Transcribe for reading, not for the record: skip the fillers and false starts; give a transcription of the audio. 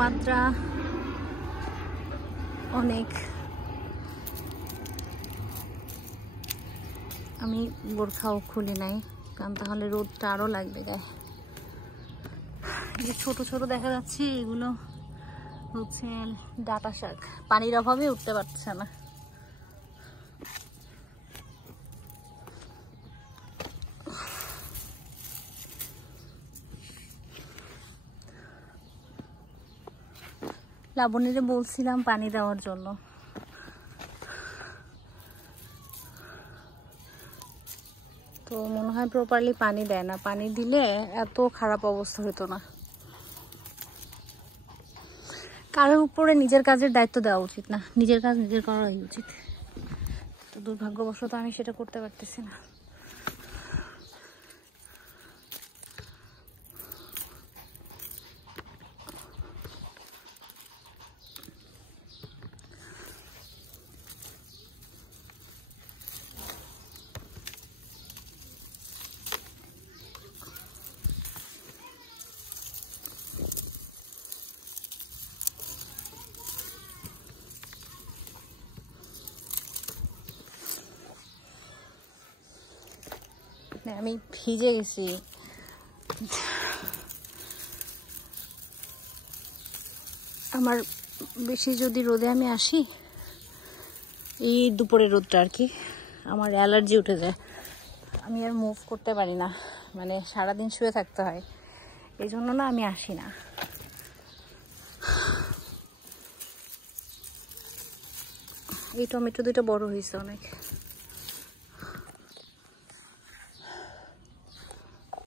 তাপমাত্রা অনেক। আমি বোরখাও খুলি নাই, কারণ তাহলে রোদটা আরও লাগবে গায়ে। এই যে ছোট ছোট দেখা যাচ্ছে, এগুলো হচ্ছে ডাঁটা শাক। পানির অভাবে উঠতে পারছে না। লাবণীরে বলছিলাম পানি দেওয়ার জন্য, তো মনে হয় প্রপারলি পানি দেয় না। পানি দিলে এত খারাপ অবস্থা হতো না। কারোর উপরে নিজের কাজের দায়িত্ব দেওয়া উচিত না, নিজের কাজ নিজের করাই উচিত। তো দুর্ভাগ্যবশত আমি সেটা করতে পারতেছি না। আমি ভিজে গেছি। আমার বেশি যদি রোদে আমি আসি, এই দুপুরের রোদটা আর কি, আমার অ্যালার্জি উঠে যায়। আমি আর মুভ করতে পারি না, মানে সারাদিন শুয়ে থাকতে হয়। এই জন্য না আমি আসি না। এই টমেটো দুটো বড় হয়েছে অনেক।